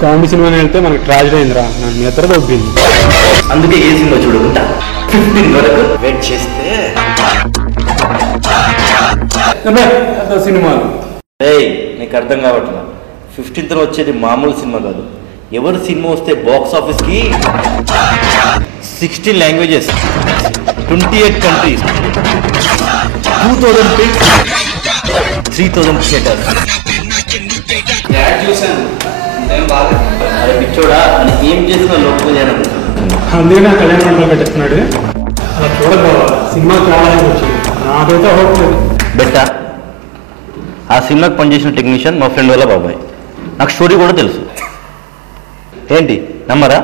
Comedy cinema వెళ్తే మనకి tragedy అయిందిరా, నన్ను నిద్ర దొబ్బింది. అందుకే ఏ సినిమా చూడకుండా 15 వరకు వెయిట్ చేస్తే సినిమాలు నీకు అర్థం కావట్లేదు. 15th వచ్చేది మామూలు సినిమా కాదు. ఎవరు సినిమా వస్తే బాక్స్ ఆఫీస్ కి 16 లాంగ్వేజెస్, 28 కంట్రీస్, 2000 ఫిల్మ్స్, 3000 థియేటర్స్. అరే పిచ్చోడా, అని ఏం చేసిన లోపల అందుకే నా కళ్యాణ మండలం పెట్టేస్తున్నాడు. అలా చూడకపోవా సినిమా కావాలని వచ్చింది, నాకైతే అవ్వట్లేదు. బెట్టా ఆ సినిమాకి పనిచేసిన టెక్నీషియన్ మా ఫ్రెండ్ వాళ్ళ బాబాయ్. నాకు స్టోరీ కూడా తెలుసు. ఏంటి నమ్మరా?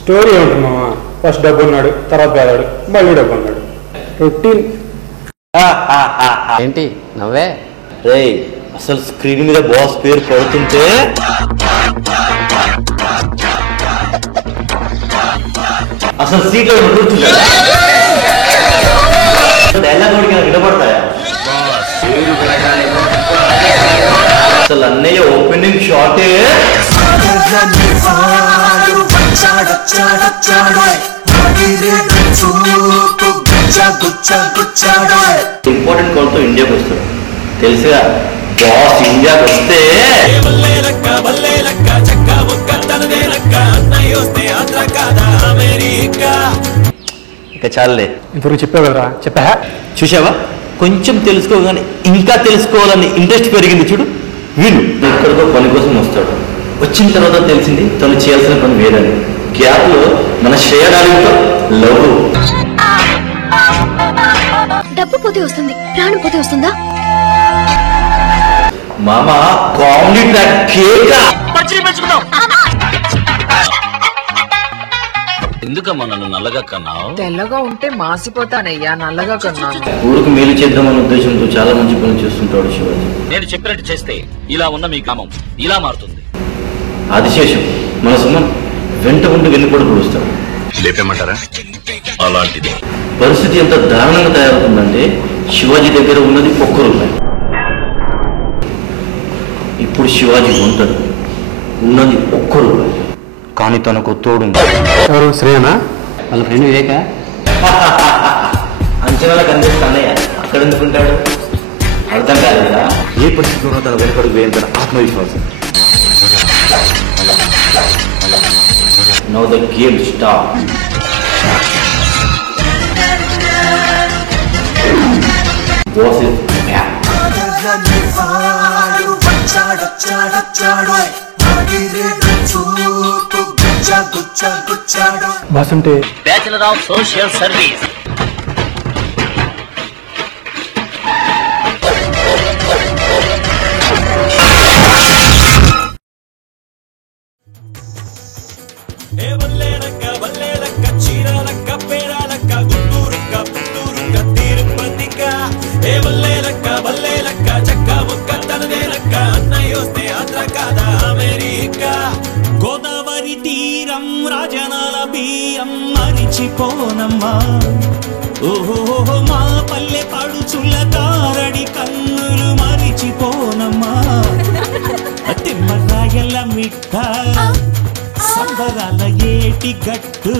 స్టోరీ ఏమంటున్నావా? ఫస్ట్ డబ్బు ఉన్నాడు, తర్వాత పేదాడు, మళ్ళీ డబ్బు అన్నాడు. రొటీన్. ఏంటి నవ్వే? రే అసలు స్క్రీన్ మీద బాస్ పేరు పడుతుంటే అసలు సీట్లో కూర్చుంటా డైలాగ్ కూడా వినపడతాయా? అసలు అన్నయ్య ఓపెనింగ్ షాటే ఇంపార్టెంట్ కాల్తో ఇండియాకి వస్తాడు తెలుసుగా. బాస్ ఇండియాకి వస్తే ఇక చాలే. ఇప్పుడు చెప్పావు కదరా, చెప్పా. చూసావా, కొంచెం తెలుసుకోగానే ఇంకా తెలుసుకోవాలని ఇంట్రెస్ట్ పెరిగింది చూడు. వీళ్ళు ఎక్కడికో పని కోసం వస్తాడు, వచ్చిన తర్వాత తెలిసింది తను చేయాల్సిన పని వేరని. గ్యాప్ లో మన శ్రేయడాలతో లవ్. డబ్బు పోతే వస్తుంది, ప్రాణం పోతే వస్తుందా? మామ కామెడీ ట్రాక్ కేక. ఎందుకమ్మా నన్ను నల్లగా కన్నావు? తెల్లగా ఉంటే మాసిపోతానయ్యా, నల్లగా కన్నాను. ఊరికి మేలు చేద్దామన్న ఉద్దేశంతో చాలా మంచి పనులు చేస్తుంటాడు శివాజీ. నేను చెప్పినట్టు చేస్తే ఇలా ఉన్న మీ గ్రామం ఇలా మారుతుంది. ఆదిశేషం మన సుమన్ వెంట ఉండి వెన్నుపోటు పొడుస్తాడు. లేపేమంటారా? అలాంటిది పరిస్థితి ఎంత దారుణంగా తయారవుతుందంటే శివాజీ దగ్గర ఉన్నది ₹1. ఇప్పుడు శివాజీ ఉంటాడు, ఉన్నది ₹1. కానీ తనకు తోడు. ఎవరు? శ్రేయనా? వాళ్ళ ఫ్రెండ్ వివేక. అంచనాలకు అందిస్తానయ్య, అక్కడ ఎందుకుంటాడు? అర్థం కాలేదా? ఏ పరిస్థితిలో తన వెనుకడుగు వేయంతన ఆత్మవిశ్వాసం. Now the game starts. Boss is back. Boss అంటే bachelor of social service. Godavari తీరం రాజనాల బియ్యం మరిచిపోనమ్మా. ఓహో మా పల్లె పడుచుల తారడి కన్నులు మరిచిపోనమ్మా. తిమ్మరాయల మిట్ట సంబరాల ఏటి గట్టు